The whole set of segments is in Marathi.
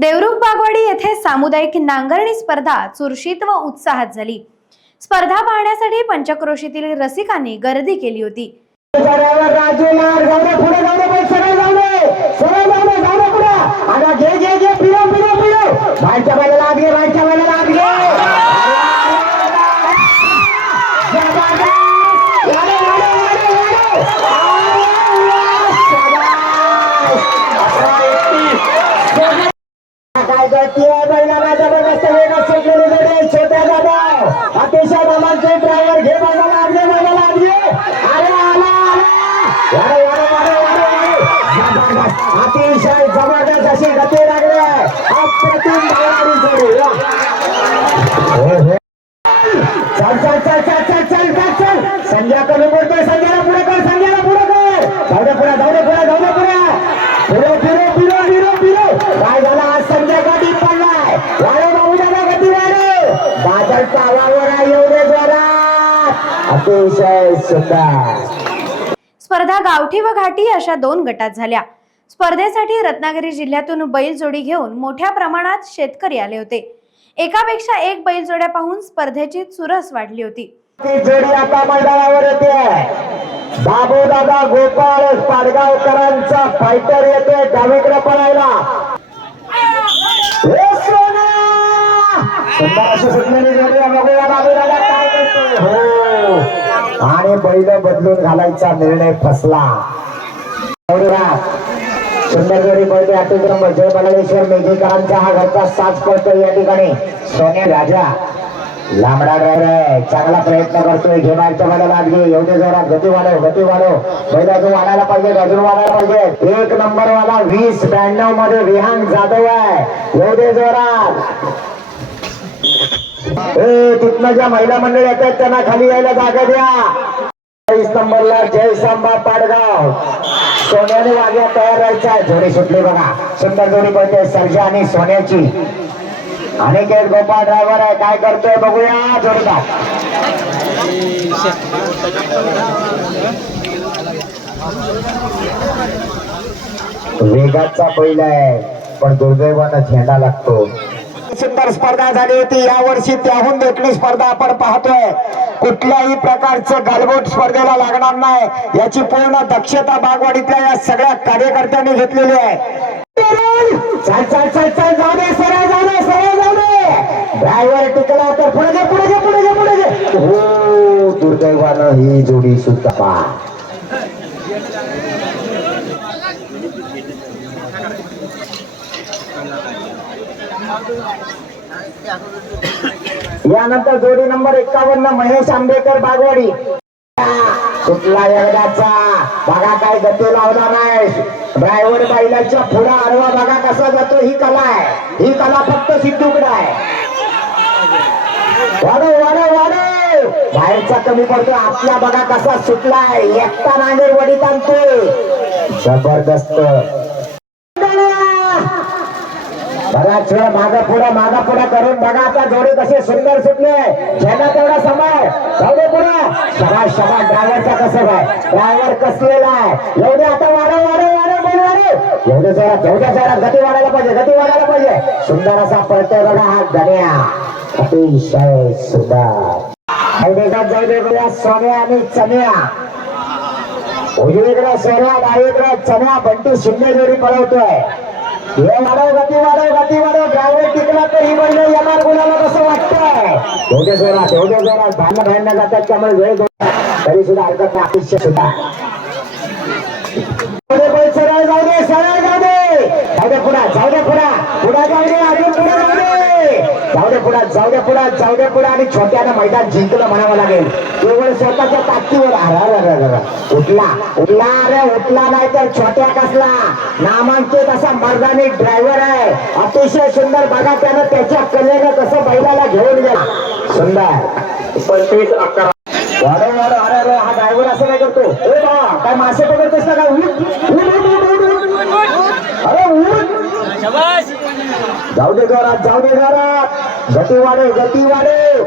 देवरुख बागवाडी येथे सामुदायिक नांगरणी स्पर्धा चुरशीत व उत्साहात झाली। स्पर्धा पाहण्यासाठी पंचक्रोशीतील रसिकांनी गर्दी केली होती। अतिशय जबरदस्त अशी गती लागली आहे। अप्रतिम धावणारी जोडी। चल चल चल चल चल चल चल संजय कमी पडतोय। संजयला पुढे कर, संजयला पुढे कर। जाऊ दे पुढे, जाऊ दे पुढे, जाऊ दे पुढे। फिरो फिरो फिरो फिरो फिरो। काय झालं आज? संजय गती पडलाय। वाढव भाऊ दादा, गती वाढव। बादल पावावर आहे एवढे जोरात। अतिशय सुंदर स्पर्धा गावठी व घाटी अशा दोन गटात झाल्या। स्पर्धेसाठी रत्नागिरी जिल्ह्यातून बैलजोडी घेऊन मोठ्या प्रमाणात शेतकरी आले होते। एकापेक्षा एक बैलजोड्या पाहून स्पर्धेची चुरस वाढली होती। ती जोडी आता मैदानावर येते। बाबू दादा गोपाळ पाडगावकरांचा फायटर येते डावीकडे पळायला। सुंदर अशी सुंदरी जोडी बघूया बाबू दादा काय करतो। हो आणि बैल बदलून घालायचा निर्णय फसला। सुंदर जोडी पळते अतिक्रम जय बलालेश्वर मेघेकरांचा हा घरचा साज पळतो। या ठिकाणी सोन्या राजा लांबडा ड्रायव्हर चांगला प्रयत्न करतोय। घेणारच्या बाजूला लागली एवढे जोरात गती वाढव, गती वाढव। बैला जो वाढायला पाहिजे, अजून वाढायला पाहिजे। एक नंबर वाला 2092 मध्ये विहान जाधव आहे। एवढे जोरात तिथनं ज्या महिला मंडळी येतात त्यांना खाली यायला जागा द्या। 23 नंबरला जयसंबा पाडगाव सोन्याने वाग्या तयार राहायचा। जोडी सुटली बघा। सुंदर जोडी पळते सर्जा आणि सोन्याची। अनिकेत गोपाळ ड्रायव्हर आहे, काय करतोय बघूया। जोडीदार वेगाचा बैल आहे पण दुर्दैवानं झेंडा लागतो। सुंदर स्पर्धा झाली होती। यावर्षी त्याहून देखणी स्पर्धा आपण पाहतोय। कुठल्याही प्रकारचं गालबोट स्पर्धेला लागणार नाही याची पूर्ण दक्षता बागवाडीतल्या या सगळ्या कार्यकर्त्यांनी घेतलेली आहे। चल चल चल चल जाऊ दे, सरळ जाऊ दे, सरळ जाऊ दे। ड्रायव्हर टिकला तर पुढे घे, पुढे घे, पुढे घे, पुढे घे। हो दुर्दैवानं ही जोडी सुद्धा पा यानंतर जोडी नंबर 51 महेश आंबेकर बागवाडी सुटला एकदाचा। बघा काय गती लावणार नाही। ड्रायव्हर बैलाच्या पुढे आडवा बघा कसा जातो। ही कला आहे, ही कला फक्त सिद्धूकडे आहे। वाढव वाढव वाढव। बाहेरचा कमी पडतो, आपला बघा कसा सुटलाय। एकटा नांदेड वडीत आणतोय जबरदस्त। बराच वेळ मागा पुढे करून बघा आता जोडी कसे सुंदर सुटले। झेंडा तेवढा समोर जाऊ दे पुढे। शबाश शबाश। ड्रायव्हरचा कसं आहे, ड्रायव्हर कसलेला आहे। एवढे आता वाढव वाढव वाढव बैल वाढव। एवढे जोरात एवढ्या जोरात गती वाढायला पाहिजे, गती वाढायला पाहिजे। सुंदर असा पळतोय बघा हा गण्या। अतिशय सुंदर वेगात जाऊ दे बघा। सोन्या आणि चन्या उजवीकडे सोन्या, डावीकडे चन्या। बंटी शिंदे जोडी पळवतोय। हे वाढव, गती वाढव, गती वाढव। ड्रायव्हर टिकला तर ही बैल येणार कोणाला कसं वाटतंय। एवढ्या जोरात भांडणं जातात त्यामुळे वेळ तरी सुद्धा हरकत नाही। अतिशय सुद्धा सरळ जाऊ दे, सरळ जाऊ दे। जाऊ दे पुढा, जाऊ दे पुढा, पुढा जाऊ दे, अजून पुढे जाऊ दे। जाऊ दे पुढा, जाऊ दे पुढा, जाऊ दे पुढा। आणि छोट्यानं मैदान जिंकलं म्हणावं लागेल केवळ स्वतःच्या ताकदीवर। उठला उठला रे, उठला नाही तर छोट्या कसला नामांकित असा मर्दानी ड्रायव्हर आहे। अतिशय सुंदर बघा त्यानं त्याच्या कलेनं कसं बैलाला घेऊन गेला। सुंदर 25-11 वाढव वाढव। अरे हा ड्रायव्हर असं काय करतो। ए बा काय मासे पकडतोस ना काय। अरे जाऊ दे जोरात, जाऊ दे जोरात। गती वाढव, गती वाढव।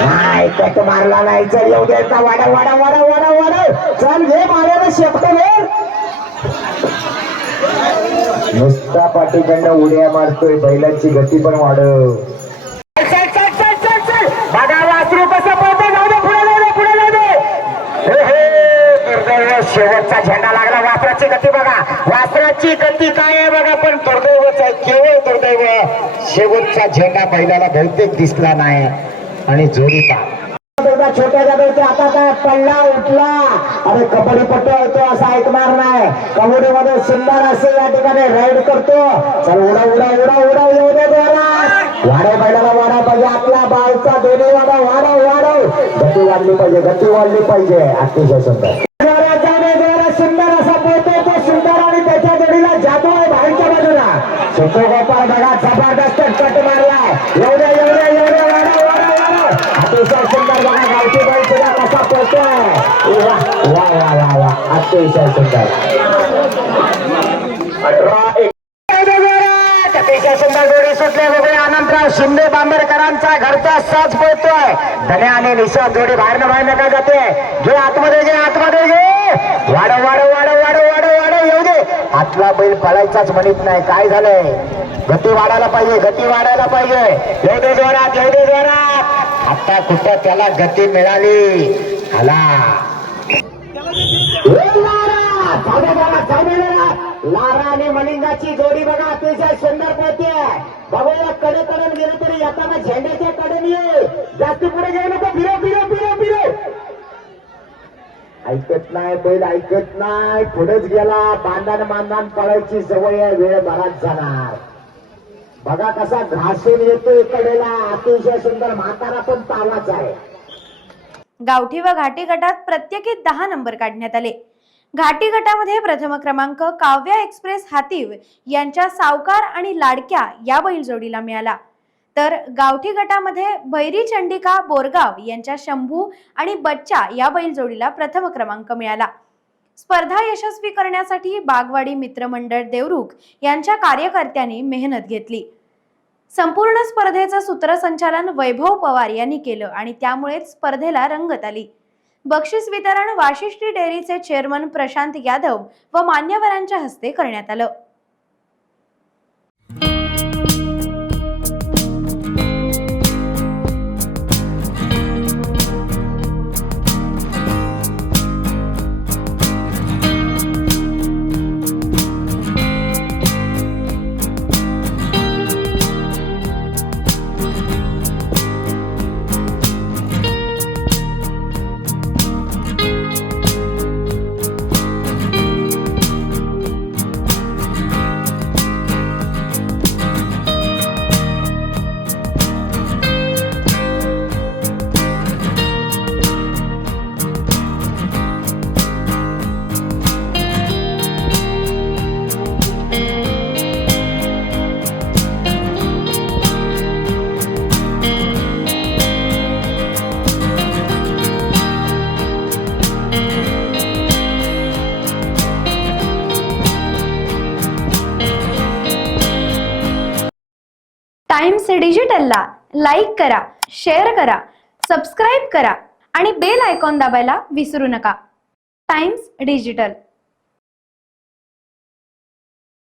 नाही कट मारला नाही। चल येऊ दे का। वाढव वाढव वाढव वाढव वाढव। चल घे मारायला शेपट घे। नुसता पाठीकडनं उड्या मारतोय, बैलाची गती पण वाढव. बघा वासरू कसं पळतंय, जाऊ दे पुढे, जाऊ दे पुढे, जाऊ दे. दुर्दैव, शेवटचा झेंडा लागला. वासराची गती बघा, वासराची गती काय आहे बघा, पण दुर्दैवच आहे, केवळ दुर्दैव. शेवटचा झेंडा बैलाला बहुतेक दिसला नाही आणि जोडीता छोट्या जागेच्या आता काय पडला उठला. अरे कबड्डीपट्टू होतो असं ऐकणार नाही. कबड्डीमध्ये सुंदर असे या ठिकाणी राईड करतो. चल उडा उडा उडा उडा येऊ दे द्वारा. वाढव बैलाला वाढा पाहिजे, आपला बालचा दोन्ही वाढव वाढव वाढव. गती वाढली पाहिजे, गती वाढली पाहिजे. अतिशय सुंदर सुंदर असा पोहतो तो सुंदर आणि त्याच्या जोडीला जादू आहे बाहेरच्या बाजूला. सुखो गोपाळ बघा जबरदस्त कट मारलाय. एवढ्या एवढ्या एवढ्या वाढव वाढव वाढव. अतिशय सुंदर बघा गावठी बैल सुद्धा कसा पोहतोय. वा वा वा वा वा, अतिशय सुंदर. 18 अतिशय सुंदर जोडी सुटले बघूया. अनंतराव शिंदे बांबरकरांचा घरचा साज पोहतोय. धन्या आणि निशा जोडी बाहेरनं बाहेर काय जाते. घे आतमध्ये, घे आतमध्ये, घे. वाढव वाढव वाढव वाढव वाढव वाढव येऊ दे. आतला बैल पळायचाच म्हणत नाही. काय झालंय, गती वाढायला पाहिजे, गती वाढायला पाहिजे. येऊ दे जोरात, येऊ दे जोरात. आता कुठं त्याला गती मिळाली. आला लारा आणि मलिंगाची जोडी बघा अतिशय सुंदर पोहते. बघूया कडे कडून गेलो तरी येताना झेंड्याच्या कडून ये. जास्त पुढे गेलो नको, फिरो फिरो फिरो फिरो. ऐकत नाही बैल, ऐकत नाही. पुढेच गेला. बांधान बांधान पळायची सवय आहे, वेळ बराच जाणार. बघा कसा घासून येतोय कडेला. अतिशय सुंदर. म्हातारा पण तावाच आहे. गावठी व घाटी गटात प्रत्येकी 10 नंबर काढण्यात आले. घाटी गटामध्ये प्रथम क्रमांक काव्या एक्सप्रेस हातीव यांच्या सावकार आणि लाडक्या या बैलजोडीला मिळाला. तर गावठी गटामध्ये भैरी चंडिका बोरगाव यांच्या शंभू आणि बच्चा या बैलजोडीला प्रथम क्रमांक मिळाला. स्पर्धा यशस्वी करण्यासाठी बागवाडी मित्रमंडळ देवरुख यांच्या कार्यकर्त्यांनी मेहनत घेतली. संपूर्ण स्पर्धेचं सूत्रसंचालन वैभव पवार यांनी केलं आणि त्यामुळेच स्पर्धेला रंगत आली. बक्षीस वितरण वाशिष्ठी डेअरीचे चेअरमन प्रशांत यादव व मान्यवरांच्या हस्ते करण्यात आलं. टाइम्स डिजिटलला लाईक करा, शेअर करा, सबस्क्राईब करा आणि बेल आयकॉन दाबायला विसरू नका. Times digital.